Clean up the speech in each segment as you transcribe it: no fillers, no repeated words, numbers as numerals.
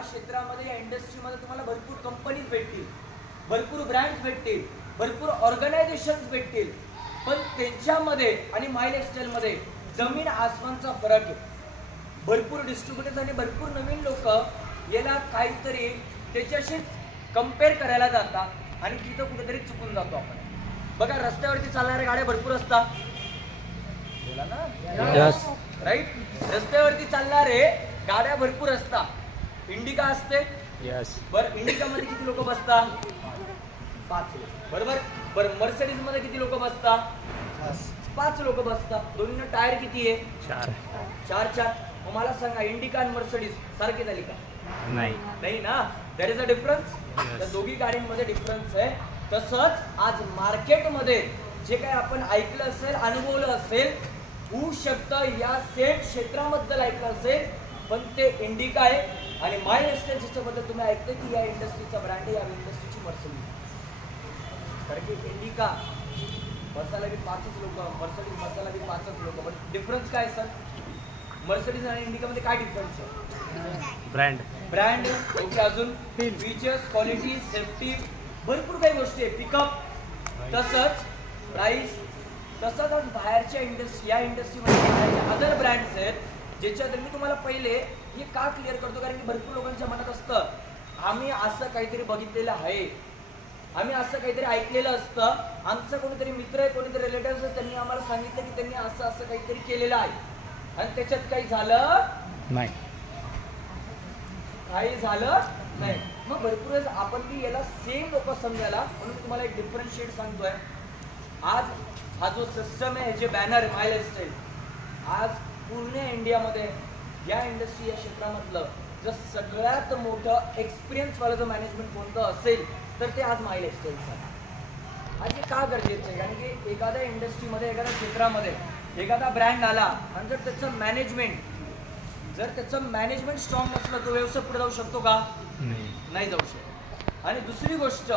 या क्षेत्रामध्ये या इंडस्ट्रीमध्ये तुम्हाला भरपूर कंपनीज भेटतील, भरपूर ब्रँड्स भेटतील, भरपूर ऑर्गनायझेशन्स भेटतील, पण त्यांच्यामध्ये आणि माय लाईफस्टाईलमध्ये जमीन आसमानचा फरक आहे. भरपूर डिस्ट्रीब्युटर्स आणि भरपूर नवीन लोक याला काहीतरी त्याच्याशी कम्पेअर करायला जातात आणि तिथं कुठेतरी चुकून जातो आपण. बघा रस्त्यावरती चालणाऱ्या गाड्या भरपूर असतात, बोला ना राईट. रस्त्यावरती चालणारे गाड्या भरपूर असतात. इंडिका असते बरं, इंडिका मध्ये किती लोक बसतात? 5 लोक. बरोबर. बरं मर्सिडीज मध्ये किती लोक बसतात? 5 लोक बसतात. दोन्ही टायर किती आहे? 4. मग मला सांगा इंडिका आणि मर्सिडीज सारखी झाली का? नाही ना. There is a difference. त्या दोघी गाड्यांमध्ये डिफरन्स आहे. तसंच आज मार्केटमध्ये जे काही आपण ऐकलं असेल, अनुभवलं असेल, होऊ शकतं या सेम क्षेत्राबद्दल ऐकलं असेल, पण ते इंडिका आहे आणि माय लाईफस्टाईल तुम्ही ऐकते की या इंडस्ट्रीचा ब्रँड आहे, या इंडस्ट्रीची मर्सिडीज. कारण की इंडिका बसायला बी 5च लोक, मर्सिडीज बसायला बी 5च लोक. पण डिफरन्स काय सर? मर्सिडीज आणि इंडिकामध्ये काय डिफरन्स आहे? Brand okay. अजून फीचर्स, क्वालिटी, सेफ्टी, भरपूर काही गोष्टी आहे. पिकअप, तसंच प्राइस. तसंच आज बाहेरच्या या इंडस्ट्रीमध्ये बाहेरच्या अदर ब्रँड्स आहेत ज्याच्यात मी तुम्हाला पहिले हे का क्लिअर करतो, कारण की भरपूर लोकांच्या मनात असतं आम्ही असं काहीतरी बघितलेलं आहे, आम्ही असं काहीतरी ऐकलेलं असतं, आमचा कोणीतरी मित्र आहे, कोणीतरी रिलेटिव्ह आहे, त्यांनी आम्हाला सांगितलं की त्यांनी असं असं काहीतरी केलेलं आहे आणि त्याच्यात काही झालं नाही. मग भरपूर वेळेस आपण की याला सेम लोक समजायला, म्हणून तुम्हाला एक डिफरन्शिएट सांगतोय. आज हा जो सिस्टम आहे, जे बॅनर माय लाईफस्टाईल, आज पूर्ण इंडियामध्ये या इंडस्ट्री या क्षेत्रामधलं जर सगळ्यात मोठं एक्सपिरियन्सवालं जर मॅनेजमेंट कोणतं असेल तर ते आज माय लाईफस्टाईलचं आहे. आज हे का गरजेचं आहे? कारण की एखाद्या इंडस्ट्रीमध्ये, एखाद्या क्षेत्रामध्ये एखादा ब्रँड आला आणि जर त्याचं मॅनेजमेंट स्ट्रॉंग नसलं तो व्यवसाय पुढे जाऊ शकतो का? नाही जाऊ शकत. आणि दुसरी गोष्ट,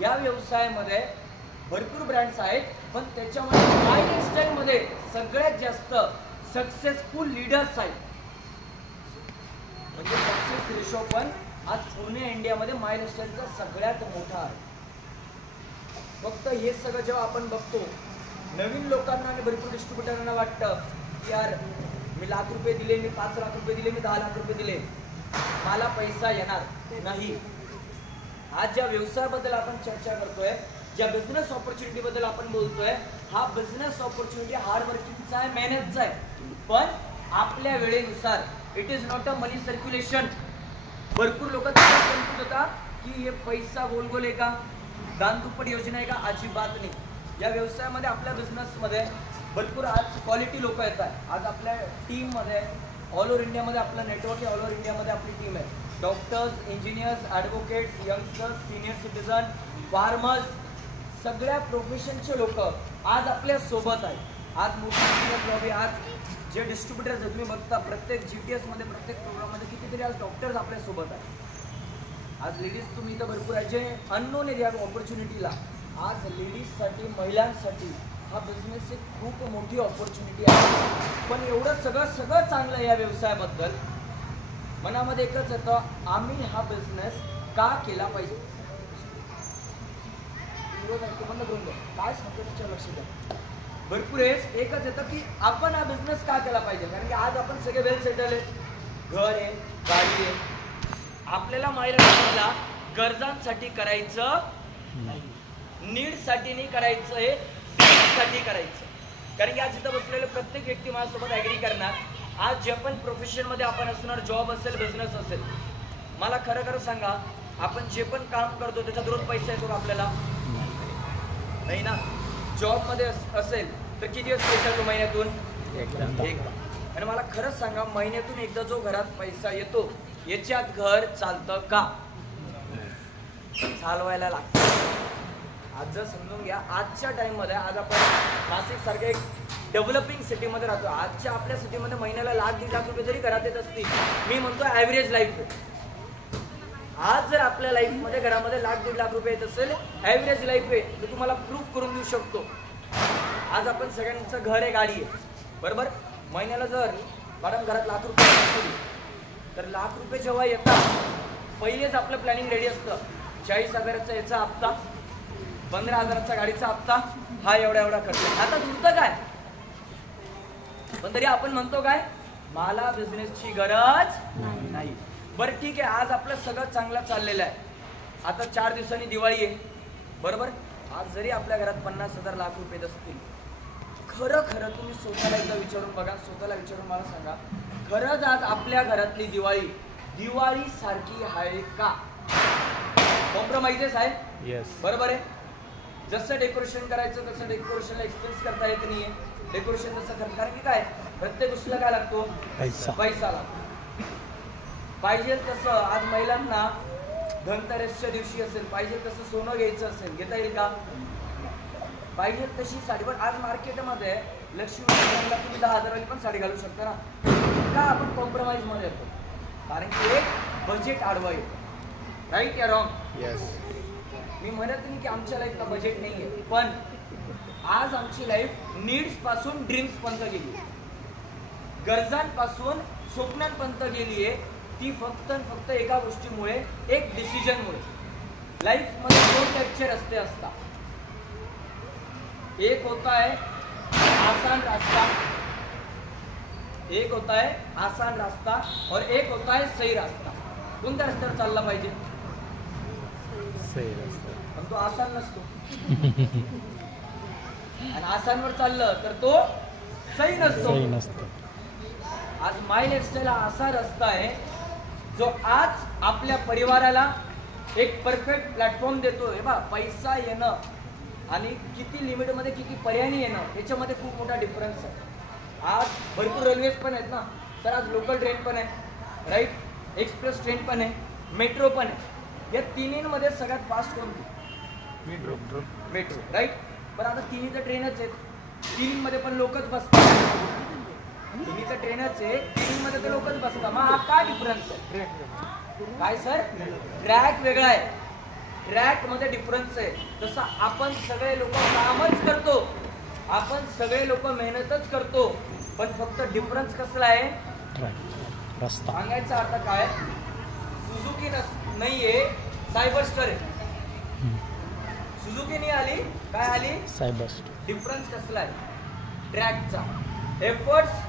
या व्यवसायामध्ये भरपूर ब्रँड्स आहेत, पण त्याच्यामध्ये माय लाईफस्टाईलमध्ये सगळ्यात जास्त सक्सेसफुल लीडर्स आहेत. म्हणजे सक्सेस रेशो पण आज पूर्ण इंडियामध्ये माय लाईफस्टाईलचा सगळ्यात मोठा आहे. फक्त हे सगळं जेव्हा आपण बघतो, नवीन लोकांना आणि भरपूर डिस्ट्रीब्युटरांना वाटतं की यार मी लाख रुपये दिले, मी 5 लाख रुपये दिले, मी 10 लाख रुपये दिले, मला पैसा येणार नाही. आज ज्या व्यवसायाबद्दल आपण चर्चा करतोय, ज्या बिझनेस ऑपॉर्च्युनिटी बद्दल आपण बोलतोय, हा बिझनेस ऑपॉर्च्युनिटी हार्ड वर्किंगचा आहे, मेहनतचा आहे, पण आपल्या वेळेनुसार. It is not a money circulation. भरपूर लोक कन्फ्यूज होतात की हे पैसा गोल आहे का, दानदुप्पट योजना आहे का? अजिबात नाही. या व्यवसायामध्ये, आपल्या बिझनेसमध्ये भरपूर आज क्वालिटी लोक येतात. आज आपल्या टीममध्ये ऑल ओव्हर इंडियामध्ये आपलं नेटवर्क आहे, ऑल ओव्हर इंडियामध्ये आपली टीम आहे. Doctors, engineers, advocates, youngsters, senior citizen, farmers, सगळ्या प्रोफेशनचे लोक आज आपल्या सोबत आहेत. आज मोठी आज जे डिस्ट्रीब्युटर्स आहेत, तुम्ही बघता प्रत्येक GTS मध्ये, प्रत्येक प्रोग्राममध्ये कितीतरी आज डॉक्टर्स आपल्या सोबत आहेत. आज लेडीज तुम्ही इथं भरपूर आहे, जे अननोन आहे या ऑपॉर्च्युनिटीला. आज लेडीजसाठी, महिलांसाठी हा बिझनेस एक खूप मोठी ऑपॉर्च्युनिटी आहे. पण एवढं सगळं चांगलं आहे या व्यवसायाबद्दल, मनामध्ये एकच येतं, आम्ही हा बिझनेस का केला पाहिजे. काय सांगतो त्याच्या लक्ष द्या. भरपूर वेळेस एकच येतं की आपण हा बिझनेस का केला पाहिजे, कारण की आज आपण सगळे वेल सेटल आहे, घर आहे, गाडी आहे. आपल्याला माहिती गरजांसाठी करायचं नाही, नीडसाठी नाही करायचं, हे साठी करायचं. कारण की आज इथं बसलेले प्रत्येक व्यक्ती माझ्यासोबत ॲग्री करणार. आज जे पण प्रोफेशनमध्ये आपण असणार, जॉब असेल, बिझनेस असेल, मला खरं सांगा, आपण जे पण काम करतो त्याच्यात रोज पैसा येतो का आपल्याला? नाही ना. जॉबमध्ये असेल तर किती दिवस पैसा येतो महिन्यातून? एकदा. आणि मला खरंच सांगा, महिन्यातून एकदा जो घरात पैसा येतो याच्यात घर चालतं का? चालवायला लागतं. आज जर समजून घ्या, आजच्या टाइममध्ये, आज आपण नाशिक सारख्या एक डेव्हलपिंग सिटीमध्ये राहतो. आजच्या आपल्या सिटीमध्ये महिन्याला ₹1,00,000-1.5 लाख रुपये जरी घरात येत असतील, मी म्हणतो ॲव्हरेज लाईफ आहे. आज जर आपल्या लाईफमध्ये घरामध्ये ₹1,00,000-1.5 लाख रुपये येत असेल, ॲव्हरेज लाईफ आहे, तर तुम्हाला प्रूफ करून देऊ शकतो. आज आपण सगळ्यांचं घर आहे, गाडी आहे, बरोबर. महिन्याला जर मॅडम घरात ₹1,00,000 असतील, तर लाख रुपये जेव्हा येतात पहिलेच आपलं प्लॅनिंग रेडी असतं. 40,000चा याचा हप्ता, 15,000चा गाडीचा हप्ता, हा एवढा खर्च. आता उरतं काय? पण तरी आपण म्हणतो काय, मला बिझनेसची गरज नाही. बरं ठीक आहे, आज आपलं सगळं चांगलं चाललेलं आहे. आता 4 दिवसांनी दिवाळी आहे, बरोबर. आज जरी आपल्या घरात 50,000 लाख रुपये असतील, खरं तुम्ही स्वतःला एकदा विचारून बघा, स्वतःला विचारून मला सांगा, खरंच आज आपल्या घरातली दिवाळी सारखी आहे का? कॉम्प्रोमाइजेस आहे? येस. बरोबर आहे. जसं डेकोरेशन करायचं तसं डेकोरेशनला एक्सपेन्स करता येत नाहीये. डेकोरेशन तसं खर्च, कारण की काय प्रत्येक गोष्टीला काय लागतो? पैसा लागतो. पाहिजे तसं आज महिलांना धनतेरसच्या दिवशी असेल, पाहिजे तसं सोनं घ्यायचं असेल, घेता येईल का? पाहिजे तशी साडी. पण आज मार्केटमध्ये लक्ष्मी पूजनला तुम्ही 10,000वाली पण साडी घालू शकता ना. का आपण कॉम्प्रोमाइजमध्ये येतो? कारण की एक बजेट आडवा येतो. राईट या रॉंग? येस. मी म्हणत नाही की आमच्या लाईफला बजेट नाही आहे, पण आज आमची लाईफ नीड्स पासून ड्रीम्स पर्यंत गेली, गरजांपासून स्वप्नांपर्यंत गेली आहे. ती फक्त एका गोष्टीमुळे, एक डिसिजनमुळे. लाईफमध्ये 2 टाईपचे रस्ते असतात. एक होता है आसान रास्ता, और एक होता है सही रास्ता. कोणत्या रस्त्यावर चालला पाहिजे? सही रस्ता. पण तो आसान नसतो. आणि आसानवर चाललं तर तो सही नसतो. आज माय लाईफस्टाईल हा असा रस्ता आहे जो आज आपल्या परिवाराला एक परफेक्ट प्लॅटफॉर्म देतोय. बा, पैसा येणं आणि किती लिमिटमध्ये किती पर्यायी येणं याच्यामध्ये खूप मोठा डिफरन्स आहे. आज भरपूर रेल्वेज पण आहेत ना तर, आज लोकल ट्रेन पण आहे, राईट, एक्सप्रेस ट्रेन पण आहे, मेट्रो पण आहे. या तिन्हीमध्ये सगळ्यात फास्ट कोणती? Metro, right. पण आता तिन्ही तर ट्रेनच आहेत, तिन्हीमध्ये पण लोकच बसतात. तिन्ही तर ट्रेनच आहे, तिन्हीमध्ये तर लोकच बसतात. मग हा काय डिफरन्स आहे? काय सर? ट्रॅक वेगळा आहे, ट्रॅकमध्ये डिफरन्स आहे. तसं आपण सगळे लोक कामच करतो, आपण सगळे लोक मेहनतच करतो, पण फक्त डिफरन्स कसला आहे? रस्ता. सांगायचा अर्थ काय, सुझुकी नाहीये, सायबरस्टर आहे. सुझुकी नाही आली, काय आली? सायबरस्टर. डिफरन्स कसला आहे? ट्रॅकचा. एफर्ट्स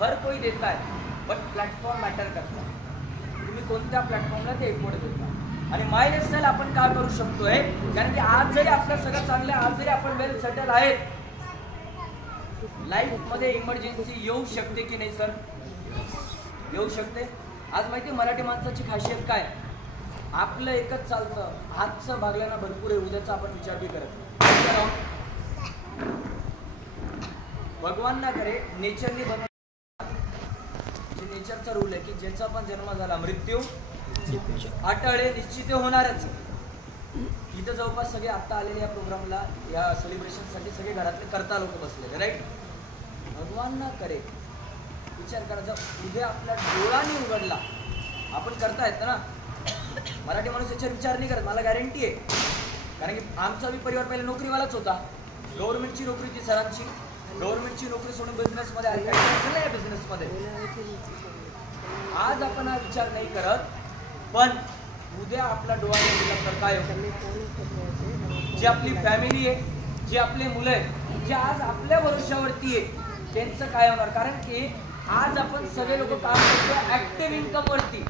हर कोई देता है, बट प्लॅटफॉर्म मॅटर करता. तुम्ही कोणत्या प्लॅटफॉर्मला ते एफर्ट देता. आणि माय लाईफस्टाईल आपण काय करू शकतोय, कारण की आज जरी आपलं सगळं चांगलं आहे, आज जरी आपण वेल सेटल आहेत, लाईफमध्ये इमर्जन्सी येऊ शकते की नाही सर? येऊ शकते. आज माहिती मराठी माणसाची खासियत काय? आपलं एकच चालतं, आजचं भागल्यानं भरपूर आहे, उद्याचा आपण विचार बी करत. भगवान ना करे नेचरनी बनव, नेचरचा रूल आहे की ज्याचा पण जन्म झाला मृत्यू अटळे निश्चित होणारच. इथं जवळपास सगळे आता आलेले या प्रोग्रामला, या सेलिब्रेशनसाठी सगळे घरातले करता लोक बसलेले, राईट. भगवान ना करे विचार करायचा, उद्या आपला डोळाने उघडला, आपण करता येतं ना. मराठी माणूस याच्यावर विचार नाही करत, मला गॅरंटी आहे. कारण की आमचा बी परिवार पहिले नोकरीवालाच होता. गव्हर्नमेंटची नोकरी ती सरांची, गव्हर्नमेंटची नोकरी सोडून बिझनेसमध्ये आली. काही बिझनेसमध्ये आज आपण हा विचार नाही करत, पण उद्या आपला डोळा गेला तर काय होतं? जी आपली फॅमिली आहे, जे आपले मुलं आहेत, जे आज आपल्या भरोशावरती आहे, त्यांचं काय होणार? कारण की आज आपण सगळे लोक काम करतो ऍक्टिव्ह इन्कम वरती.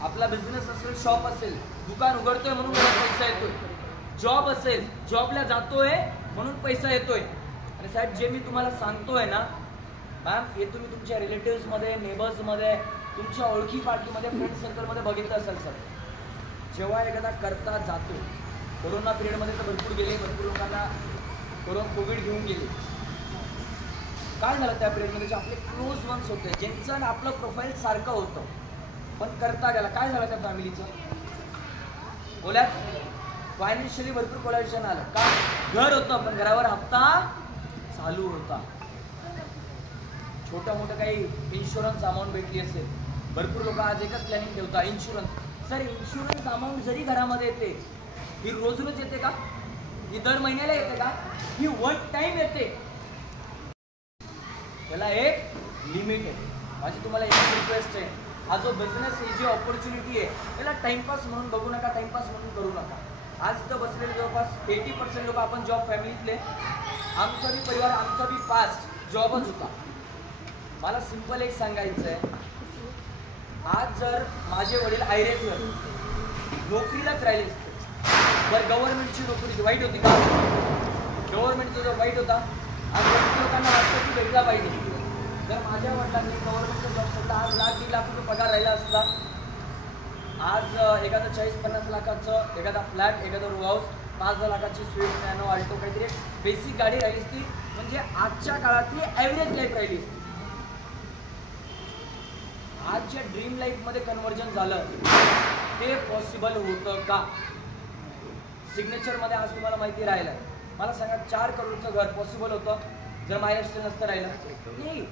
आपला बिझनेस असेल, शॉप असेल, दुकान उघडतोय म्हणून पैसा येतोय, जॉब असेल, जॉबला जातोय म्हणून पैसा येतोय. आणि साहेब जे मी तुम्हाला सांगतोय ना मॅम, हे तुम्ही तुमच्या रिलेटिव्समध्ये, नेबर्समध्ये, तुमच्या ओळखी पार्टीमध्ये, फ्रेंड सर्कलमध्ये बघितलं असेल सर. जेव्हा एखादा करता जातो, कोरोना पिरियडमध्ये तर भरपूर गेले, भरपूर लोकांना कोविड घेऊन गेले. काय झालं त्या पिरियडमध्ये? आपले क्लोज वन्स होते, ज्यांचं आपलं प्रोफाईल सारखं होतं, पण करता गेला. काय झालं त्या फॅमिलीचं? फायनान्शियली भरपूर कोलॅप्शन आलं. का? घर होतं पण घरावर हप्ता चालू होता. छोटा मोठं काही इन्शुरन्स अमाऊंट भेटली असेल. भरपूर लोक आज एकच प्लॅनिंग ठेवता, इन्शुरन्स. सर इन्शुरन्स अमाऊंट जरी घरामध्ये येते, ही रोज येते का? ही दर महिन्याला येते का? ही वन टाइम येते. त्याला एक लिमिट आहे. माझी तुम्हाला एक रिक्वेस्ट आहे, हा जो बिझनेस ही जी ऑपॉर्च्युनिटी आहे याला टाइमपास म्हणून बघू नका, टाइमपास म्हणून करू नका. आज इथं बसलेले जवळपास 80% लोक आपण जॉब फॅमिलीतले. आमचा बी परिवार, आमचा बी पास्ट जॉबच होता. मला सिंपल एक सांगायचं आहे, आज जर माझे वडील आयरेजवर नोकरीलाच राहिले असते, बरं गव्हर्नमेंटची नोकरी वाईट होती का? गव्हर्नमेंटचा जो वाईट होता, आज लोकांना वाटतं की भेटला पाहिजे. जर माझ्या वडिलांनी गव्हर्नमेंटचा जॉब सोडला, आज लाख 1.5 लाख रुपये पगार राहिला असता. आज एखादा 40-50 लाखाचं एखादा फ्लॅट, एखादा रो हाऊस, 5-10 लाखाची स्विफ्ट, नॅनो, आल्टो काहीतरी बेसिक गाडी राहिली असती. म्हणजे आजच्या काळातली ॲव्हरेज लाईफ राहिली असती. आज ज्या ड्रीम लाईफमध्ये कन्व्हर्जन झालं ते पॉसिबल होतं का? सिग्नेचरमध्ये आज तुम्हाला माहिती राहिलं, मला सांगा 4 करोडचं घर पॉसिबल होतं जर मायलेस्टेल नसतं राहिलं? नाही.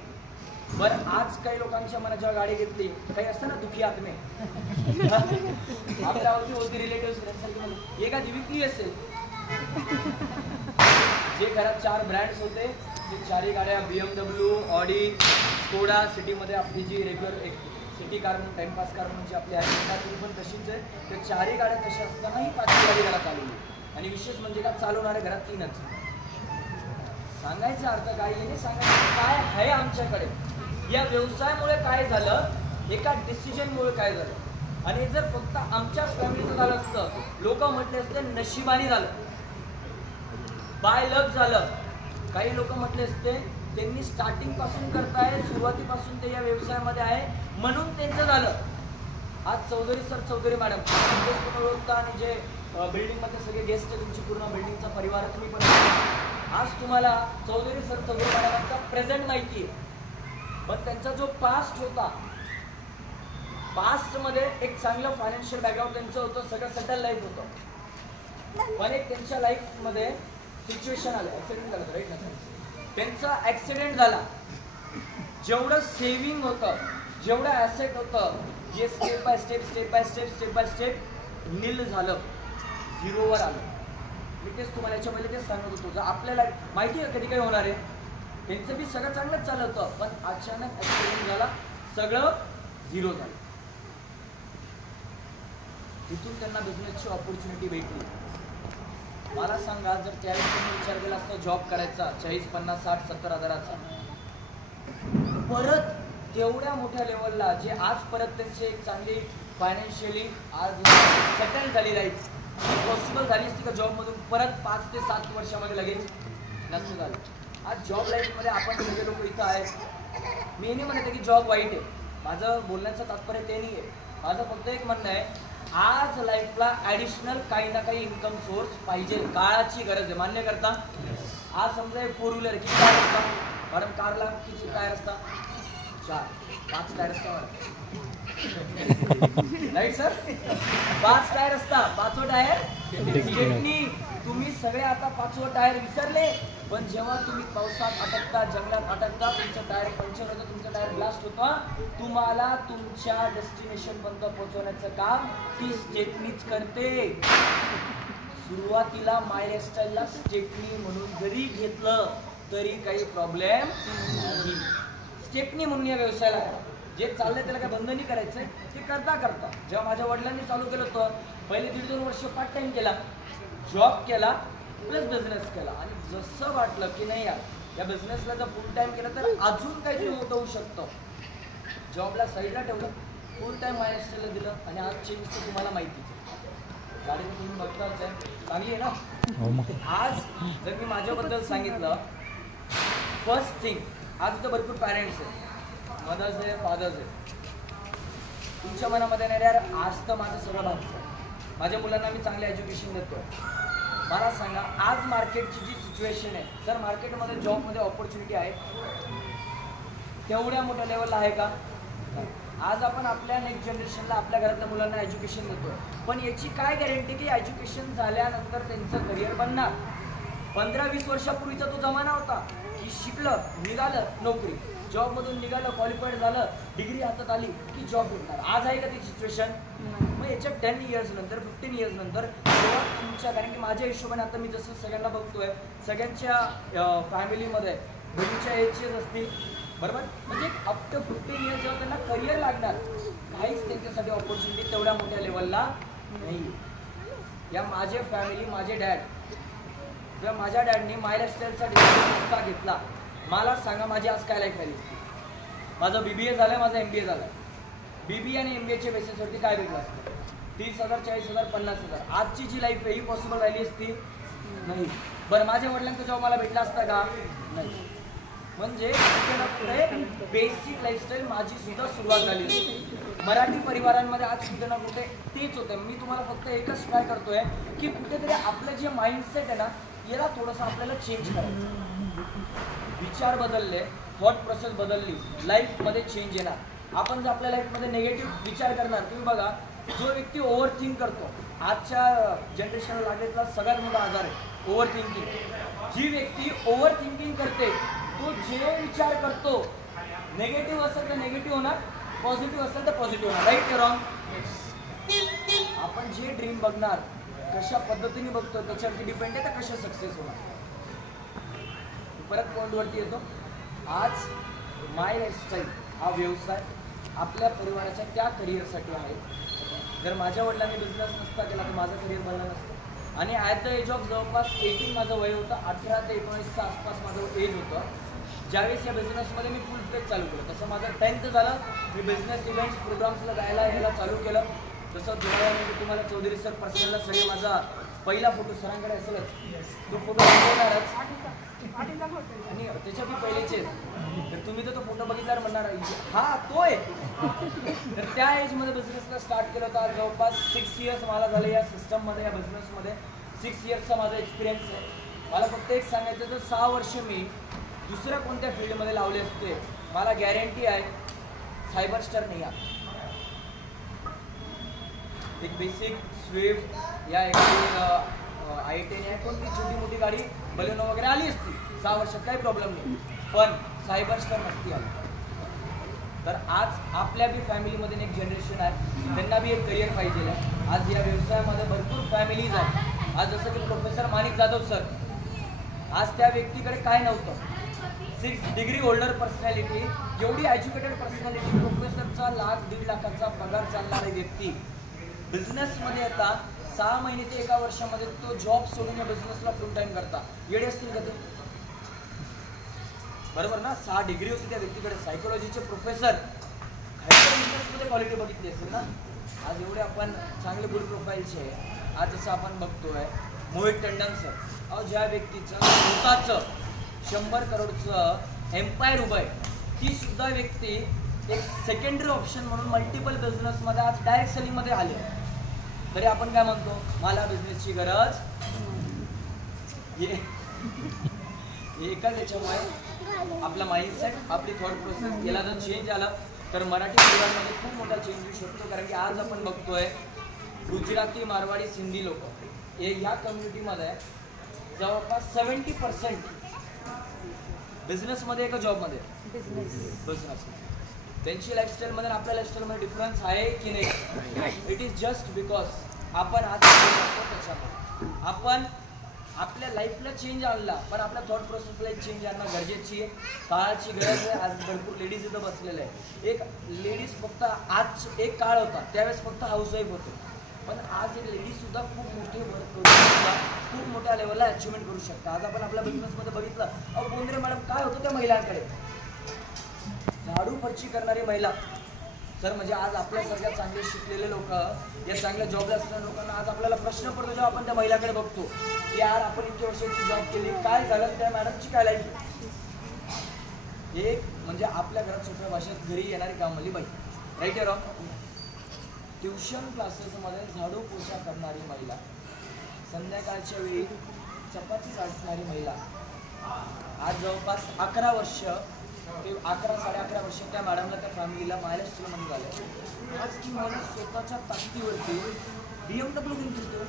बरं आज काही लोकांच्या मनात जेव्हा गाडी घेतली, काही असतं ना दुखी आत्मे आपल्यावरती होती रिलेटिव्ह एखादी विकली असेल. जे घरात 4 ब्रँड्स होते ते 4ही गाड्या BMW, ऑडी, स्कोडा, सिटीमध्ये आपली जी रेग्युलर एक सिटी कार म्हणून टाइमपास कार म्हणून जी आपली आहे ती पण तशीच आहे. त्या 4ही गाड्या तशा असतानाही 5वी गाडी घरात आलेली. आणि विशेष म्हणजे का चालवणाऱ्या घरात 3च. सांगायचा अर्थ काय आहे, सांगायचं काय आहे आमच्याकडे. या व्यवसायामुळे काय झालं, एका डिसिजनमुळे काय झालं. आणि जर फक्त आमच्याच फॅमिलीचं झालं असतं, लोक म्हटले असते नशिबाने झालं, बाय लक झालं. काही लोक म्हटले असते त्यांनी स्टार्टिंग पासून करताय, सुरुवातीपासून ते या व्यवसायामध्ये आहे म्हणून त्यांचं झालं. आज चौधरी सर, चौधरी मॅडम पण ओळखता आणि जे बिल्डिंगमध्ये सगळे गेस्ट आहे तुमची पूर्ण बिल्डिंगचा परिवार तुम्ही पण. आज तुम्हाला चौधरी सर, चौधरी मॅडमांचा प्रेझेंट माहिती आहे, पण त्यांचा जो पास्ट होता, पास्टमध्ये एक चांगलं फायनान्शियल बॅकग्राऊंड त्यांचं होतं, सगळं सेटल लाईफ होतं. पण एक त्यांच्या लाईफमध्ये सिच्युएशन आलं, ॲक्सिडेंट झालं राईट ना. त्यांचा ॲक्सिडेंट झाला, जेवढं सेव्हिंग होतं, जेवढं ॲसेट होतं, हे स्टेप बाय स्टेप नील झालं, 0वर आलं. मी तेच तुम्हाला याच्या पहिले तेच सांगत होतो, जर आपल्याला माहिती आहे कधी काय होणार आहे. त्यांचं बी सगळं चांगलंच चालत होतं, पण अचानक ॲक्सिडेंट झाला, सगळं 0 झालं. तिथून त्यांना बिझनेसची ऑपॉर्च्युनिटी भेटली. मला सांगा, जर त्यावेळेस तुम्ही विचार केला असता जॉब करायचा 40, 50, 60, 70 हजाराचा, परत तेवढ्या मोठ्या लेवलला जे आज परत त्यांची एक चांगली फायनान्शियली आज सेटल झाली लाईफ पॉसिबल झाली असती का जॉबमधून परत 5 ते 7 वर्षामध्ये लगेच? नसतं झालं. आज जॉब लाईफमध्ये आपण सगळे लोक इथं आहेत. मी नाही म्हणत की जॉब वाईट आहे, माझं बोलण्याचं तात्पर्य ते नाही आहे. माझं फक्त एक म्हणणं आहे, आज लाईफला ॲडिशनल काही ना काही इन्कम सोर्स पाहिजे, काळाची गरज आहे. मान्य करता? आज समजा एक 4 व्हीलर किती टायर असतात मॅडम? कारला किती टायर असतात? 4, 5 टायर असतात राईट सर? 5 टायर असतात. 5वं टायर चटणी. तुम्ही सगळे आता 5वं टायर विसरले, पण जेव्हा तुम्ही पावसात अटकता, जंगलात अटकता, तुमचं टायर पंक्चर होतं, तुमचं टायर ब्लास्ट होतं, तुम्हाला तुमच्या डेस्टिनेशन पर्यंत पोहोचवण्याचं काम ती स्टेपनीच करते. सुरुवातीला मायलेस्टाईलला स्टेपनी म्हणून जरी घेतलं तरी काही प्रॉब्लेम नाही. स्टेपनी म्हणून या व्यवसायाला जे चाललंय त्याला काय बंद नाही करायचंय, ते करता करता. जेव्हा माझ्या वडिलांनी चालू केलं होतं, पहिले 1.5-2 वर्ष पार्ट टाइम केला, जॉब केला प्लस बिझनेस केला. आणि जसं वाटलं की नाही या बिझनेसला जर फुल टाइम केलं तर अजून काहीतरी मोठं होऊ शकतं, जॉबला साईडला ठेवलं, फुल टाइम मायलेस्टेलला दिलं. आणि आज चेंज तर तुम्हाला माहितीच आहे, गाडी तुम्ही बघताच आहे, चांगली आहे ना. आज जर मी माझ्याबद्दल सांगितलं, फर्स्ट थिंग, आज इथं भरपूर पॅरेंट्स आहेत, मदर्स आहे, फादर्स आहे. तुमच्या मनामध्ये नाही यार, आज तर माझं सगळं भागतं, माझ्या मुलांना मी चांगलं एज्युकेशन देतो. मला सांगा, आज मार्केटची जी सिच्युएशन आहे, जर मार्केटमध्ये जॉबमध्ये ऑपॉर्च्युनिटी आहे, तेवढ्या मोठ्या लेवलला आहे का? आज आपण आपल्या नेक्स्ट जनरेशनला, आपल्या घरातल्या मुलांना एज्युकेशन देतो, पण याची काय गॅरंटी की एज्युकेशन झाल्यानंतर त्यांचं करिअर बनणार? 15-20 वर्षापूर्वीचा तो जमाना होता की शिकलं, निघालं, नोकरी, जॉबमधून निघालं, क्वालिफाईड झालं, डिग्री हातात आली की जॉब भेटणार. आज आहे का ती सिच्युएशन? मग याच्या 10 इयर्स नंतर, 15 इयर्स नंतर जेव्हा तुमच्या, कारण की माझ्या हिशोबाने आता मी जसं सगळ्यांना बघतोय, सगळ्यांच्या फॅमिलीमध्ये बहिणीच्या एजचेच असतील, बरोबर. म्हणजे आफ्टर 15 इयर्स जेव्हा त्यांना करिअर लागणार, काहीच त्यांच्यासाठी ऑपॉर्च्युनिटी तेवढ्या मोठ्या लेवलला नाही. या माझे फॅमिली, माझे डॅड, जर माझ्या डॅडनी माय लाईफस्टाईलचा डिसिजन नसता घेतला, मला सांगा माझी आज काय लाईफ राहिली. माझं BBA झालं, माझं MBA झालं. BBA आणि MBAच्या बेसिसवरती काय भेटलं असतं? 30,000, 40,000, 50,000. आजची जी लाईफ आहे ही पॉसिबल राहिली असती नाही. बरं, माझ्या वडिलांचा जॉब मला भेटला असता का? नाही. म्हणजे बेसिक लाईफस्टाईल माझी सुद्धा सुरुवात झाली. मराठी परिवारांमध्ये आज कुठे ना कुठे तेच होतं. मी तुम्हाला फक्त एकच ट्राय करतोय की कुठेतरी आपलं जे माइंडसेट आहे ना, याला थोडंसं आपल्याला चेंज करायचं. विचार बदलले, थॉट प्रोसेस बदलली, लाईफमध्ये चेंज येणार. आपण जर आपल्या लाईफमध्ये निगेटिव्ह विचार करणार, तुम्ही बघा, जो व्यक्ती ओव्हर थिंक करतो, आजच्या जनरेशनला लागलेला सगळ्यात मोठा आजार आहे ओव्हर थिंकिंग. जी व्यक्ती ओव्हर थिंकिंग करते, तो जे विचार करतो, नेगेटिव्ह असेल तर नेगेटिव्ह होणार, पॉझिटिव्ह असेल तर पॉझिटिव्ह होणार. राईट की रॉंग? आपण जे ड्रीम बघणार, कशा पद्धतीने बघतो त्याच्यावरती डिपेंड आहे तर कशा सक्सेस होणार. परत पॉईंटवरती येतो. आज माय लाईफस्टाईल हा व्यवसाय आपल्या परिवाराच्या त्या करिअरसाठी आहे. जर माझ्या वडिलांनी बिझनेस नसता केला तर माझं करिअर बनलं नसतं. आणि ॲट द एज ऑफ जवळपास 18 माझं वय होतं, 18 ते 19च्या आसपास माझं एज होतं, ज्यावेळेस या बिझनेसमध्ये मी फुल फ्लेज चालू केलं. तसं माझं 10th झालं, मी बिझनेस इव्हेंट्स प्रोग्राम्सला जायला यायला चालू केलं. तसं तुम्हाला चौधरी सर पर्सनलला सगळे माझा पहिला फोटो सरांकडे असेलच, तो फोटो दाखवणारच आणि त्याच्यापैकी पहिलेचे. तर तुम्ही तर तो फोटो बघितल्यावर म्हणणार हा तो आहे. तर त्या एजमध्ये बिझनेसला स्टार्ट केलं होतं. जवळपास 6 इयर्स मला झाले या सिस्टममध्ये, या बिझनेसमध्ये 6 इयर्सचा माझा एक्सपिरियन्स आहे. मला फक्त एक सांगायचं तर 6 वर्ष मी दुसऱ्या कोणत्या फील्डमध्ये लावले असते, मला गॅरंटी आहे सायबर स्टार नाही आहे. एक बेसिक स्विफ्ट या I10 या कोणती छोटी मोठी गाडी बलेनो वगैरे आली असती 6 वर्षात, काही प्रॉब्लेम नाही. पण सायबर स्टार नसती आली. तर आज आपल्या बी फॅमिलीमध्ये एक जनरेशन आहे, त्यांना बी एक करिअर पाहिजे आहे. आज या व्यवसायामध्ये भरपूर फॅमिलीज आहेत. आज जसं की प्रोफेसर माणिक जाधव सर, आज त्या व्यक्तीकडे काय नव्हतं, 6 डिग्री होल्डर पर्सनॅलिटी, एवढी एज्युकेटेड पर्सनॅलिटी, प्रोफेसरचा 1,00,000-1.5 लाखाचा पगार चालणारी व्यक्ती बिझनेसमध्ये आता 6 महिने ते 1 वर्षामध्ये तो जॉब सोडून या बिझनेसला फुल टाइम करता. येडे असतील का ते? बरोबर ना? 6 डिग्री होती त्या व्यक्तीकडे, सायकोलॉजीचे प्रोफेसर, बिझनेसमध्ये क्वालिटी बघितली असेल ना. आज एवढे आपण चांगले गुड प्रोफाईलचे आज जसं आपण बघतोय मोहित टंडन सर, अहो ज्या व्यक्तीचं स्वतःचं 100 करोडचं एम्पायर उभं आहे, ती सुद्धा व्यक्ती एक सेकंडरी ऑप्शन म्हणून मल्टिपल बिझनेसमध्ये आज डायरेक्ट सेलिंगमध्ये आले. तरी आपण काय म्हणतो, मला बिझनेसची गरज. एकाच याच्यामुळे आपला माइंडसेट, आपली थॉट प्रोसेस याला जर चेंज आला तर मराठी परिवारामध्ये खूप मोठा चेंज होऊ शकतो. कारण की आज आपण बघतोय गुजराती, मारवाडी, सिंधी लोक ह्या कम्युनिटीमध्ये जवळपास 70% बिझनेसमध्ये एका जॉबमध्ये बिझनेस. त्यांची लाईफस्टाईलमध्ये आपल्या लाईफस्टाईलमध्ये डिफरन्स आहे की नाही? इट इज जस्ट बिकॉज आपण आज त्याच्यामध्ये आपण आपल्या लाईफला चेंज आणला, पण आपल्या थॉट प्रोसेसला एक चेंज आणणं गरजेची आहे, काळाची गरज आहे. आज भरपूर लेडीज इथं बसलेले आहे. एक लेडीज फक्त आज एक काळ होता त्यावेळेस फक्त हाऊसवाईफ होते, पण आज एक लेडीजसुद्धा खूप मोठी वर्क करू शकता, खूप मोठ्या लेवलला अचिव्हमेंट करू शकता. आज आपण आपल्या बिझनेसमध्ये बघितलं, अहो बोंद्रे मॅडम काय होतं त्या महिलांकडे, झाडू फरशी करणारी महिला सर. म्हणजे आज आपल्यासारख्या चांगले शिकलेले लोक, या चांगल्या जॉबला असणाऱ्या लोकांना आज आपल्याला प्रश्न पडतो जेव्हा आपण त्या महिलाकडे बघतो की यार आपण इतक्या वर्षाची जॉब केली, काय झालं त्या मॅडमची काय लाईफ. एक म्हणजे आपल्या घरात सोप्या भाषेत घरी येणारी कामवाली बाई, राईट आहे रॉंग? ट्युशन क्लासेसमध्ये झाडू पोछा करणारी महिला, संध्याकाळच्या वेळी चपाती काढणारी महिला, आज जवळपास 11 वर्ष ते 11-11.5 वर्ष त्या मॅडमला, त्या फॅमिलीला महाराष्ट्रामध्ये झालं. आज ती मला स्वतःच्या ताकदीवरती BMW घेऊन फिरतो.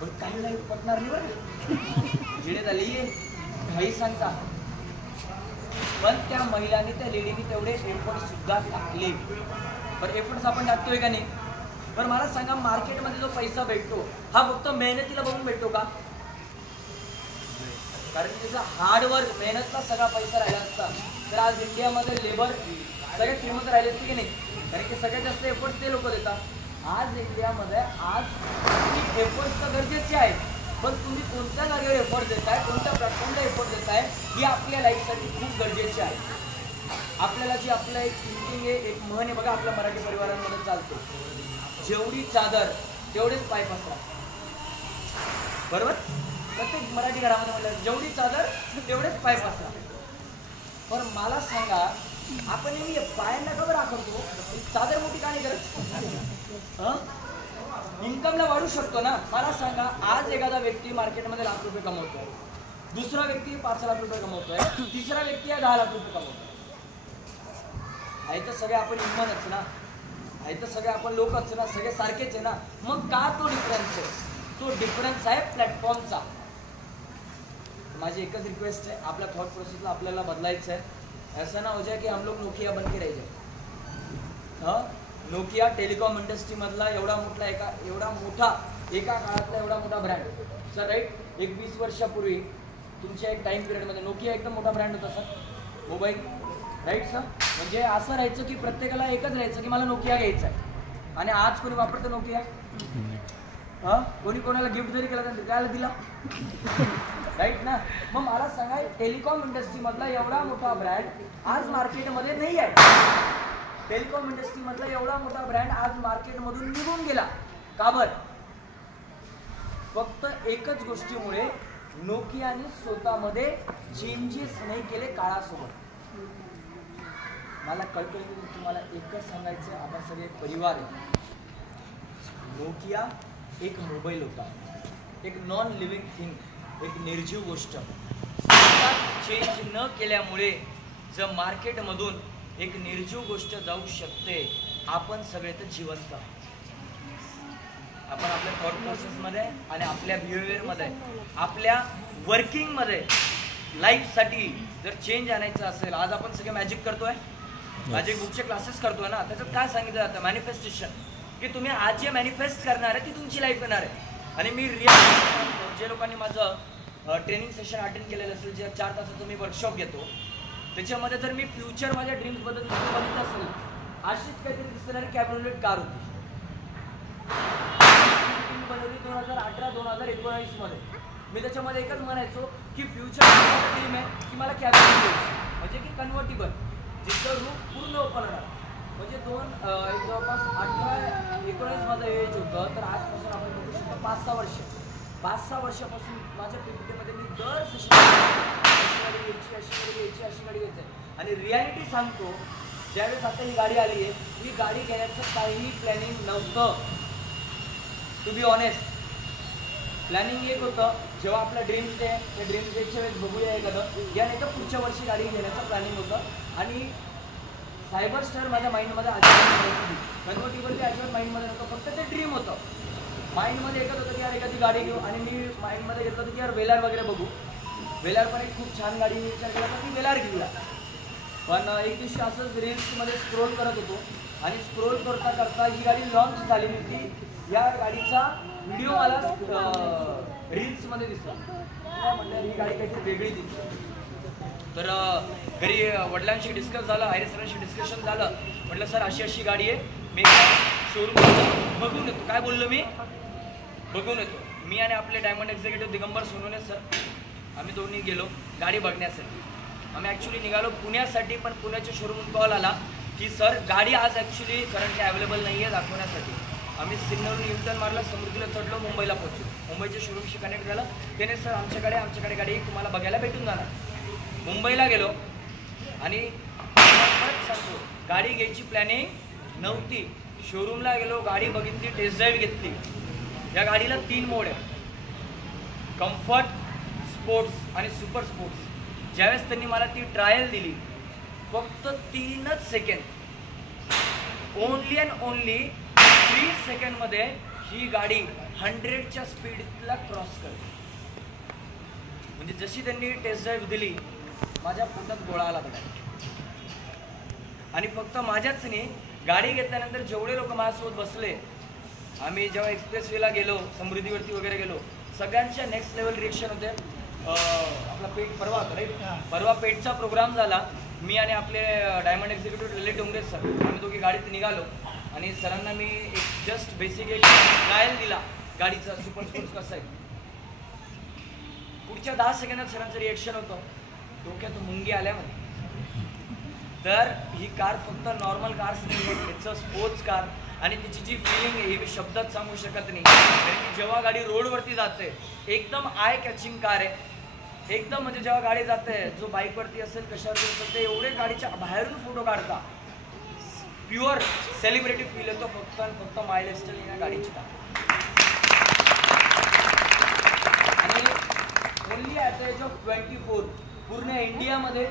पण काही नाही पटणार नाही बरं, जिडे झाली काही सांगता. पण त्या महिलांनी, त्या लेडीने तेवढे एफर्ट सुद्धा टाकले. पण एफर्ट्स आपण टाकतोय का नाही? पण मला सांगा, मार्केटमध्ये जो पैसा भेटतो हा फक्त मेहनतीला बघून भेटतो का? कारण त्याचा हार्डवर्क मेहनतला सगळा पैसा राहिला असता तर आज इंडियामध्ये लेबर सगळ्यात श्रीमंत राहिले असते की नाही. कारण की सगळ्यात जास्त एफर्ट्स ते लोक देतात. आज इंडियामध्ये आज एफर्ट्स तर गरजेचे आहेत, पण तुम्ही कोणत्या जागेवर एफर्ट देताय, कोणत्या प्लॅटफॉर्मला एफर्ट देताय ही आपल्या लाईफसाठी खूप गरजेची आहे. आपल्याला जी आपलं एक थिंकिंग आहे, एक म्हण आहे बघा आपल्या मराठी परिवारांमध्ये चालतो, जेवढी चादर तेवढेच पाय पसरा. बरोबर, प्रत्येक मराठी घरामध्ये म्हणलं जेवढी चादर तेवढेच पाय पसरा. पण मला सांगा आपण नेहमी पायांना का बरं आखडतो, चादर मोठी का नाही करत? इन्कमला वाढू शकतो ना. मला सांगा आज एखादा व्यक्ती मार्केटमध्ये लाख रुपये कमवतोय, दुसरा व्यक्ती 5 लाख रुपये कमवतोय, तिसरा व्यक्ती 10 लाख रुपये कमवतोय. आहे तर सगळे आपण इन्मनच ना, आहे तर सगळे आपण लोकच ना, सगळे सारखेच आहे ना. मग का तो डिफरन्स आहे? तो डिफरन्स आहे प्लॅटफॉर्मचा. माझी एकच रिक्वेस्ट आहे, आपल्या थॉट प्रोसेसला आपल्याला बदलायचं आहे. ऐसा ना हो जाए की हम लोग नोकिया बन के रह जाए. नोकिया टेलिकॉम इंडस्ट्रीमधला एवढा मोठा एका काळातला एवढा मोठा ब्रँड सर, राईट. एक 20 वर्षापूर्वी तुमच्या एक टाइम पिरियडमध्ये नोकिया एकदम मोठा ब्रँड होता सर, मोबाईल, राईट सर. म्हणजे असं राहायचं की प्रत्येकाला एकच राहायचं की मला नोकिया घ्यायचा आहे. आणि आज कोणी वापरतं नोकिया? कोणी कोणाला गिफ्ट जरी केला तर काय दिला, राईट ना. मग मला सांगा टेलिकॉम इंडस्ट्रीमधला एवढा मोठा ब्रँड आज मार्केटमध्ये नाही आहे. टेलिकॉम इंडस्ट्रीमधला एवढा मोठा ब्रँड आज मार्केटमधून निघून गेला. का बरं? फक्त एकच गोष्टीमुळे, नोकियाने स्वतःमध्ये चेंजेस नाही केले काळासोबत. मला कळतं की तुम्हाला एकच सांगायचं, आपण सगळे परिवार आहे. नोकिया एक मोबाईल होता, एक नॉन लिव्हिंग थिंग, एक निर्जीव गोष्ट. चेंज न केल्यामुळे जर मार्केटमधून एक निर्जीव गोष्ट जाऊ शकते, आपण सगळे तर जिवंत आहोत. आपण आपल्या थॉट प्रोसेसमध्ये आणि आपल्या बिहेवियरमध्ये, आपल्या वर्किंगमध्ये, लाईफसाठी जर चेंज आणायचं असेल, आज आपण सगळे मॅजिक करतोय, मॅजिक बुकचे क्लासेस करतोय ना, त्याच्यात काय सांगितलं जातं? मॅनिफेस्टेशन, की तुम्ही आज जे मॅनिफेस्ट करणार आहे ती तुमची लाईफ येणार आहे. आणि मी रिअल जे लोकांनी माझं ट्रेनिंग सेशन अटेंड केलेलं असेल, जे 4 तासाचं मी वर्कशॉप घेतो, त्याच्यामध्ये जर मी फ्युचर माझ्या ड्रीम्सबद्दल बघितलं असेल, अशीच काहीतरी दिसणारी कॅब्रोलेट कार होती. बनवली 2018-2019 मध्ये. मी त्याच्यामध्ये एकच म्हणायचो की फ्युचर ड्रीम आहे की मला कॅब्रोलेट घ्यायची, म्हणजे की कन्व्हर्टिबल, जिथं रूप पूर्ण ओपन होणार. म्हणजे जवळपास 18-19 माझं एज होतं, तर आजपासून आपण बघू शकतो 5-6 वर्षापासून माझ्या पीपीटीमध्ये मी दर सेशन अशी गाडी घ्यायची. आणि रियालिटी सांगतो, ज्यावेळेस आता ही गाडी आली आहे, ही गाडी घेण्याचं काहीही प्लॅनिंग नव्हतं. टू बी ऑनेस्ट, प्लॅनिंग एक होतं, जेव्हा आपला ड्रीम्स डे, त्या ड्रीम्स डेच्या वेळेस बघूया एखादं, या नाही तर पुढच्या वर्षी गाडी घेण्याचं प्लॅनिंग होतं. आणि सायबर स्टार माझ्या माइंडमध्ये अजिबात नव्हती, कन्व्हर्टिबल अजिबात माइंडमध्ये नव्हतं, फक्त ते ड्रीम होतं. माइंडमध्ये एकच होतं की यार एखादी गाडी घेऊ. आणि मी माइंडमध्ये घेतलं होतं की यार वेलार वगैरे बघू, वेलार पण एक खूप छान गाडी, विचार केला तर ती वेलार घेऊया. पण एक दिवशी असंच रील्समध्ये स्क्रोल करत होतो, आणि स्क्रोल करता करता ही गाडी लॉन्च झालेली होती. या गाडीचा व्हिडिओ मला रील्समध्ये दिसला. म्हटलं ही गाडी काहीतरी वेगळी दिसते. तर घरी वडिलांशी डिस्कस झालं, आयरे सरांशी डिस्कशन झालं. म्हटलं सर अशी अशी गाडी आहे, मी शोरूम बघून येतो. काय बोललो मी? बघून येतो. मी आणि आपले diamond executive Digambar Sonawane sir, आम्ही दोन्ही गेलो गाडी बघण्यासाठी. आम्ही ॲक्च्युली निघालो पुण्यासाठी, पण पुण्याच्या शोरूमहून कॉल आला की सर गाडी आज ॲक्च्युली करंटली अवेलेबल नाही आहे दाखवण्यासाठी. आम्ही सिग्नलवरून युटर्न मारला, समृद्धीला चढलो, मुंबईला पोहोचलो. मुंबईच्या शोरूमशी कनेक्ट झालं. त्याने सर आमच्याकडे गाडी तुम्हाला बघायला भेटून जाणार. मुंबईला गेलो आणि परत सांगतो, गाडी घ्यायची प्लॅनिंग नव्हती. शोरूमला गेलो, गाडी बघितली, टेस्ट ड्राईव्ह घेतली. या गाडीला 3 मोड आहे, कम्फर्ट, स्पोर्ट्स आणि सुपर स्पोर्ट्स. ज्यावेळेस त्यांनी मला ती ट्रायल दिली, फक्त 3च सेकंड, ओनली अँड ओनली 3 सेकंडमध्ये ही गाडी 100च्या स्पीडला क्रॉस करते. म्हणजे जशी त्यांनी टेस्ट ड्राईव्ह दिली, माझ्या पोटात गोळा आला बघा. आणि फक्त माझ्याच नाही, गाडी घेतल्यानंतर जेवढे लोक माझ्यासोबत बसले, आम्ही जेव्हा एक्सप्रेसवेला गेलो, समृद्धीवरती वगैरे गेलो, सगळ्यांच्या नेक्स्ट लेवल रिएक्शन होते. आपला पेट परवा होता राईट, परवा पेटचा प्रोग्राम झाला. मी आणि आपले डायमंड एक्झिक्युटिव्ह ललित डोंगरे सर आम्ही दोघी गाडीत निघालो आणि सरांना मी एक जस्ट बेसिक एक ट्रायल दिला गाडीचा सुपर स्पोर्ट्स कसा आहे. पुढच्या 10 सेकंदात सरांचं रिएक्शन होतं डोक्यात मुंगी आल्यामध्ये. तर ही कार फक्त नॉर्मल कार्स नाही आहे, इट्स अ स्पोर्ट्स कार. आणि तिची जी फिलिंग आहे ही मी शब्दात सांगू शकत नाही. कारण की जेव्हा गाडी रोडवरती जाते एकदम आय कॅचिंग कार आहे एकदम. म्हणजे जेव्हा गाडी जाते जो बाईकवरती असेल कशावरती असेल ते एवढे गाडीच्या बाहेरून फोटो काढता. प्युअर सेलिब्रिटी फील येतो फक्त आणि फक्त मायलेस्टल या गाडीची कार. आणि only at the age of 24 पूर्ण इंडियामध्ये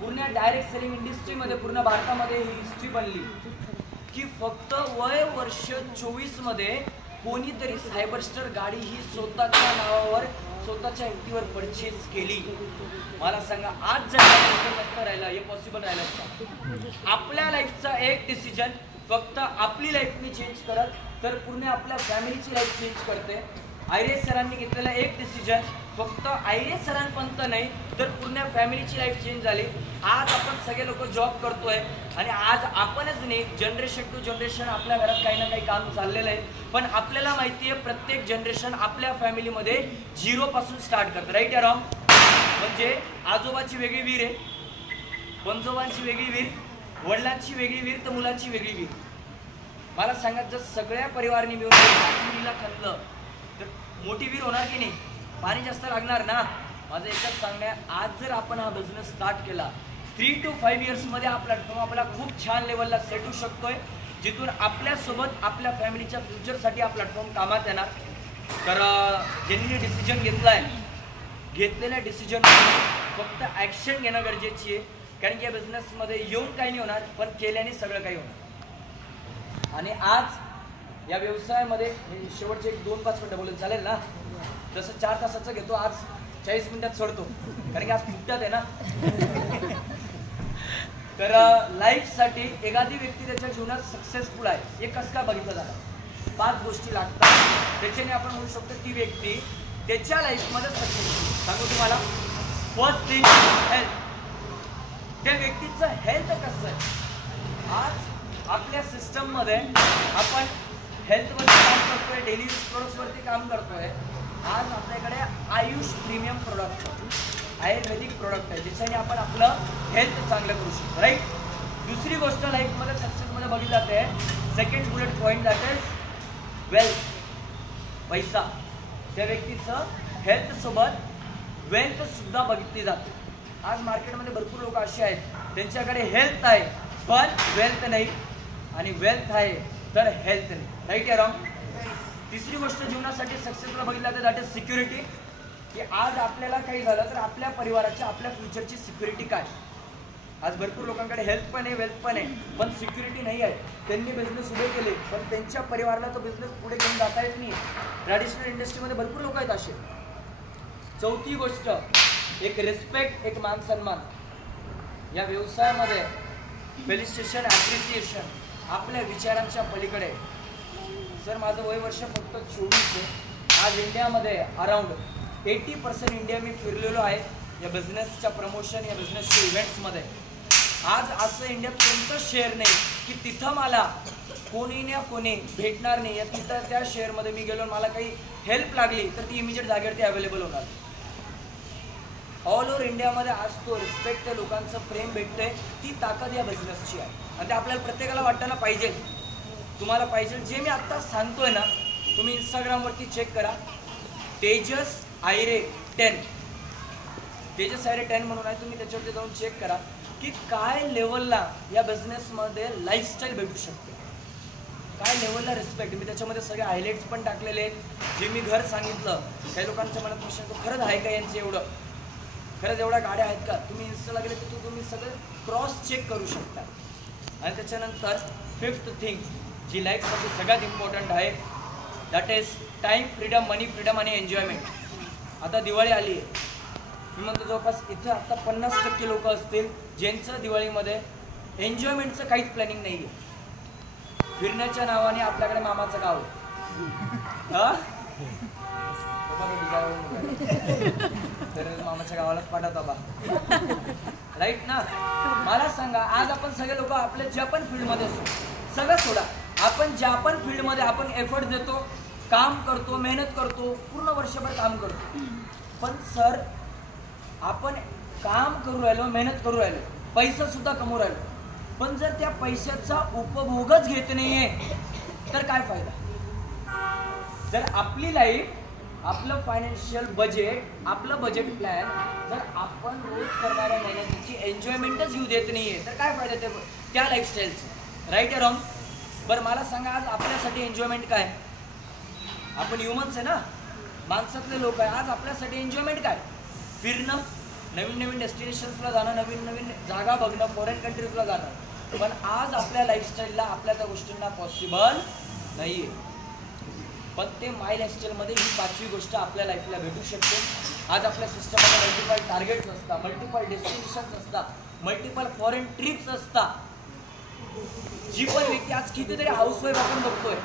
पूर्ण डायरेक्ट सेलिंग इंडस्ट्रीमध्ये पूर्ण भारतामध्ये ही हिस्ट्री बनली की फक्त वय वर्ष 24 मध्ये कोणीतरी सायबरस्टर गाडी ही स्वतःच्या नावावर स्वतःच्या ऍक्टिव्हवर परचेस केली. मला सांगा आज जर नसतं राहिलं हे पॉसिबल राहिलं असतं. आपल्या लाईफचा एक डिसिजन फक्त आपली लाईफ मी चेंज करत तर पूर्ण आपल्या फॅमिलीची लाईफ चेंज करते. आयरे सरांनी घेतलेला एक डिसिजन फक्त आयरे सरांपर्यंत नाही तर पूर्ण फॅमिलीची लाईफ चेंज झाली. आज आपण सगळे लोक जॉब करतोय आणि आज आपणच नाही जनरेशन टू जनरेशन आपल्या घरात काही ना काही काम चाललेलं आहे. पण आपल्याला माहिती आहे प्रत्येक जनरेशन आपल्या फॅमिलीमध्ये 0 पासून स्टार्ट करतं. राईट या रॉंग? म्हणजे आजोबाची वेगळी वीर आहे, पंजोबांची वेगळी वीर, वडिलांची वेगळी वीर तर मुलाची वेगळी वीर. मला सांगा जर सगळ्या परिवाराने मिळून मुलीला खाल्लं तर मोठी वीर होणार की नाही? पाणी जास्त लागणार ना. माझं एकच सांगणं आहे आज जर आपण हा बिझनेस स्टार्ट केला 3 to 5 इयर्समध्ये हा प्लॅटफॉर्म आपल्याला खूप छान लेवलला सेट होऊ शकतोय जिथून आपल्यासोबत आपल्या फॅमिलीच्या फ्युचरसाठी हा प्लॅटफॉर्म कामात येणार. तर ज्यांनी डिसिजन घेतलाय घेतलेल्या डिसिजन फक्त ॲक्शन घेणं गरजेची आहे. कारण की या बिझनेसमध्ये येऊन काही नाही होणार पण केल्याने सगळं काही होणार. आणि आज या व्यवसायामध्ये शेवटचे 2-5 मिनटं बोलून चालेल ना? जसं 4 तासाचं घेतो आज 40 मिनिटात सोडतो कारण की आज फुटतात आहे ना. तर लाईफसाठी एखादी व्यक्ती त्याच्या जीवनात सक्सेसफुल आहे हे कसं काय बघितलं जातं? 5 गोष्टी लागतात त्याच्याने आपण म्हणू शकतो ती व्यक्ती त्याच्या लाईफमध्ये सक्सेसफुल. सांगू तुम्हाला फर्स्ट थिंग हेल्थ. त्या व्यक्तीचं हेल्थ कसं आहे? आज आपल्या सिस्टममध्ये आपण हेल्थवरती काम करतोय, डेली यूज प्रोडक्ट्सवरती काम करतोय. आज आपल्याकडे आयुष प्रीमियम प्रोडक्ट आयुर्वेदिक प्रोडक्ट आहे ज्याच्याने आपण आपलं हेल्थ चांगलं करू शकतो. राईट? दुसरी गोष्ट लाईफमध्ये सक्सेसमध्ये बघितली जाते second bullet point that is wealth. पैसा. त्या व्यक्तीचं हेल्थ सोबत वेल्थ सुद्धा बघितली जाते. आज मार्केटमध्ये भरपूर लोक असे आहेत त्यांच्याकडे हेल्थ आहे पण वेल्थ नाही आणि वेल्थ आहे तर हेल्थ नाही. राईट या रॉंग? तिसरी गोष्ट जीवनासाठी सक्सेसला बघितलं जाते दॅट इज सिक्युरिटी. की आज आपल्याला काही झालं तर आपल्या परिवाराच्या आपल्या फ्युचरची सिक्युरिटी काय? आज भरपूर लोकांकडे हेल्थ पण आहे वेल्थ पण आहे पण सिक्युरिटी नाही आहे. त्यांनी बिझनेस उभे केले पण त्यांच्या परिवाराला तो बिझनेस पुढे घेऊन जाता येत नाही. ट्रॅडिशनल इंडस्ट्रीमध्ये भरपूर लोक आहेत असे. चौथी गोष्ट एक रिस्पेक्ट, एक मान सन्मान. या व्यवसायामध्ये फेलिसिटेशन, ॲप्रिसिएशन आपल्या विचारांच्या पलीकडे. सर माझं वय वर्ष फक्त 24 आहे. आज इंडियामध्ये अराउंड 80% इंडिया मी फिरलेलो आहे या बिझनेसच्या प्रमोशन या बिझनेसच्या इव्हेंट्समध्ये. आज असं इंडियात कोणतं शहर नाही की तिथं मला कोणी ना कोणी भेटणार नाही. या तिथं त्या शहरमध्ये मी गेलो मला काही हेल्प लागली तर ती इमिजिएट जागेवरती अवेलेबल होणार. ऑल ओव्हर इंडियामध्ये आज तो रिस्पेक्ट त्या लोकांचं प्रेम भेटतंय. ती ताकद या बिझनेसची आहे आणि ते आपल्याला प्रत्येकाला वाटायला पाहिजे. तुम्हाला पाहिजे जे मी आत्ता सांगतोय ना तुम्ही इंस्टाग्रामवरती चेक करा तेजस आयरे 10 तेजस आयरे 10 म्हणून आहे. तुम्ही त्याच्यावरती जाऊन चेक करा की काय लेवलला या बिझनेसमध्ये लाईफस्टाईल भेटू शकते, काय लेवलला रिस्पेक्ट. मी त्याच्यामध्ये सगळे हायलाईट्स पण टाकलेले आहेत. जे मी घर सांगितलं काही लोकांच्या मनात प्रश्न येतो खरंच आहे का यांचं एवढं, खरंच एवढ्या गाड्या आहेत का? तुम्ही इन्स्टाला गेले की तुम्ही सगळं क्रॉस चेक करू शकता. आणि त्याच्यानंतर 5th थिंग जी लाईफसाठी सगळ्यात इम्पॉर्टंट आहे that is time freedom, money freedom आणि एन्जॉयमेंट. आता दिवाळी आली आहे. मी म्हणतो जवळपास इथं आता 50% लोक असतील ज्यांचं दिवाळीमध्ये एन्जॉयमेंटचं काहीच प्लॅनिंग नाही आहे. फिरण्याच्या नावाने आपल्याकडे मामाचं गाव आहे. माझं डिझाईन तर मामाच्या गावालाच पाठवता बा. राईट ना. मला सांगा, आज आपण सगळे लोक आपल्या ज्या पण फील्डमध्ये असतो, सगळं सोडा, आपण ज्या पण फील्डमध्ये आपण एफर्ट देतो, काम करतो, मेहनत करतो, पूर्ण वर्षभर काम करतो, पण सर आपण काम करू राहिलो, मेहनत करू राहिलो, पैसा सुद्धा कमवू राहिलो, पण जर त्या पैशाचा उपभोगच घेत नाहीये तर काय फायदा. जर आपली लाईफ, आपलं फायनान्शियल बजेट, आपलं बजेट प्लॅन जर आपण रोज करणाऱ्या मेहनतीची एन्जॉयमेंटच घेऊ देत नाहीये तर काय फायदा त्या लाईफस्टाईलचं. राईट आहे रॉंग. बरं मला सांगा, आज आपल्यासाठी एन्जॉयमेंट काय. आपण ह्युमन्स आहे ना, माणसातले लोक आहे. आज आपल्यासाठी एन्जॉयमेंट काय. फिरणं, नवीन नवीन डेस्टिनेशन्सला जाणं, नवीन नवीन जागा बघणं, फॉरेन कंट्रीजला जाणं. पण आज आपल्या लाईफस्टाईलला आपल्या त्या गोष्टींना पॉसिबल नाही आहे. पण ते माय लाईफस्टाईलमध्ये ही 5वी गोष्ट आपल्या लाईफला भेटू शकते. आज आपल्या सिस्टममध्ये मल्टिपल टार्गेट्स असतात, मल्टिपल डेस्टिनेशन्स असतात, मल्टिपल फॉरेन ट्रिप्स असतात. जी पण व्यक्ती आज कितीतरी हाऊसवाईफ आपण बघतोय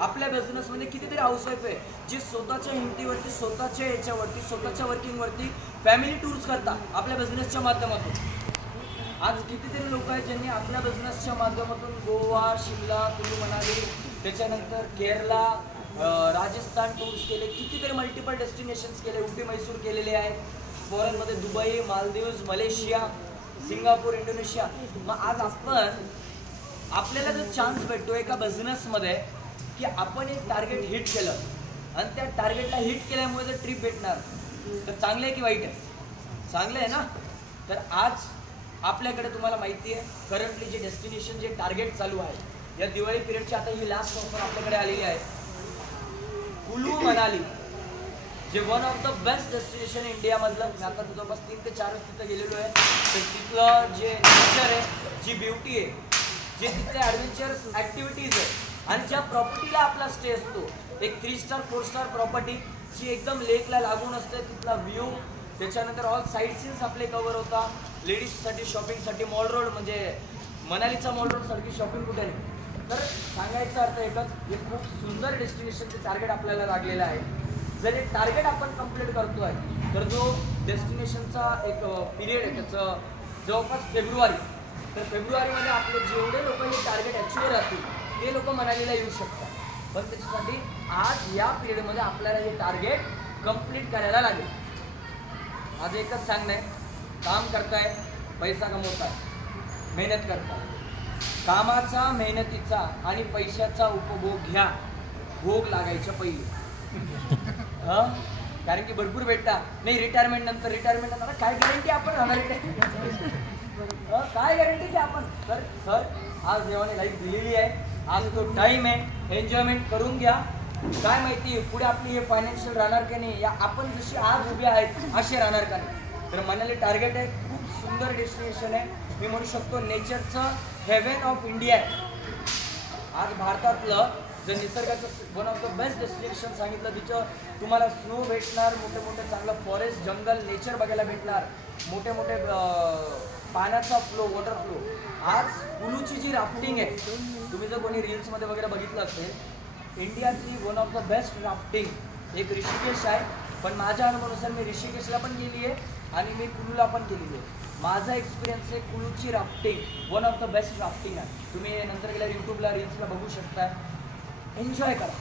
आपल्या बिझनेसमध्ये, कितीतरी हाऊसवाईफ आहे जे स्वतःच्या हिमतीवरती, स्वतःच्या याच्यावरती, स्वतःच्या वर्किंगवरती फॅमिली टूर्स करतात आपल्या बिझनेसच्या माध्यमातून. आज कितीतरी लोक आहेत ज्यांनी आपल्या बिझनेसच्या माध्यमातून गोवा, शिमला, कुल्लू मनाली, त्याच्यानंतर केरला, राजस्थान टूर्स केले, कितीतरी मल्टिपल डेस्टिनेशन्स केले, उटी मैसूर केलेले आहेत. फॉरेनमध्ये Dubai, Maldives, Malaysia, Singapore, Indonesia. मग आज आपण आपल्याला जो चान्स भेटतो एका बिझनेसमध्ये की आपण एक टार्गेट हिट केलं आणि त्या टार्गेटला हिट केल्यामुळे जर ट्रिप भेटणार तर चांगलं आहे की वाईट आहे. चांगलं आहे ना. तर आज आपल्याकडे तुम्हाला माहिती आहे करंटली जे डेस्टिनेशन, जे टार्गेट चालू आहे या दिवाळी पिरियडची, आता ही लास्ट ऑफर आपल्याकडे आलेली आहे. कुलू मनाली जे one of the best destination इंडियामधलं. मी आता जवळपास 3 ते 4 तिथं गेलेलो आहे. तर तिथलं जे नेचर आहे, जी ब्युटी आहे, जे तिथले ॲडव्हेंचरस ॲक्टिव्हिटीज आहे आणि ज्या प्रॉपर्टीला आपला स्टे असतो, एक 3 स्टार 4 स्टार प्रॉपर्टी जी एकदम लेकला लागून असते, तिथला व्ह्यू, त्याच्यानंतर ऑल साईड सीन्स आपले कव्हर होता. लेडीजसाठी शॉपिंगसाठी मॉल रोड, म्हणजे मनालीचा मॉल रोड सारखी शॉपिंग कुठे नाही. तर सांगायचा अर्थ एकच, हे खूप सुंदर डेस्टिनेशनचे टार्गेट आपल्याला लागलेलं आहे. जर हे टार्गेट आपण कंप्लीट करतोय तर जो डेस्टिनेशनचा एक पिरियड आहे त्याचं जवळपास फेब्रुवारी, तर फेब्रुवारीमध्ये आपले जेवढे लोक हे टार्गेट ॲचिव्ह राहतील ते लोक मनालीला येऊ शकतात. पण त्याच्यासाठी आज या पिरियडमध्ये आपल्याला हे टार्गेट कंप्लीट करायला लागेल. आज एकच सांगणं आहे, काम करताय, पैसा कमवताय, मेहनत करताय, कामाचा, मेहनतीचा आणि पैशाचा उपभोग घ्या, भोग लागायच्या पहिले. कारण की भरपूर भेटता नाही. रिटायरमेंट नंतर काय गॅरंटी आपण राहणार, काय गॅरंटी की आपण. तर सर आज देवाने लाईफ दिलेली आहे, आज तो टाईम आहे, एन्जॉयमेंट करून घ्या. काय माहिती पुढे आपली हे फायनान्शियल राहणार की नाही, या आपण जशी आज उभे आहेत असे राहणार का नाही. तर मनाली टार्गेट आहे, खूप सुंदर डेस्टिनेशन आहे. मी म्हणू शकतो नेचरचं हेवन ऑफ इंडिया आहे. आज भारतातलं जर निसर्गाचं one of the best destination सांगितलं, तिथं तुम्हाला स्नो भेटणार, मोठे मोठे चांगलं फॉरेस्ट, जंगल, नेचर बघायला भेटणार, मोठे मोठे पाण्याचा फ्लो, वॉटर फ्लो. आज कुलूची जी राफ्टिंग आहे, तुम्ही जर कोणी रील्समध्ये वगैरे बघितलं असेल, इंडियातली one of the best rafting एक ऋषिकेश आहे. पण माझ्या अनुभवानुसार मी ऋषिकेशला पण गेली आहे आणि मी कुलूला पण केलेली आहे. माझा एक्सपिरियन्स आहे कुलूची rafting one of the best rafting आहे. तुम्ही नंतर गेल्यावर यूट्यूबला रील्सला बघू शकता. एन्जॉय करा.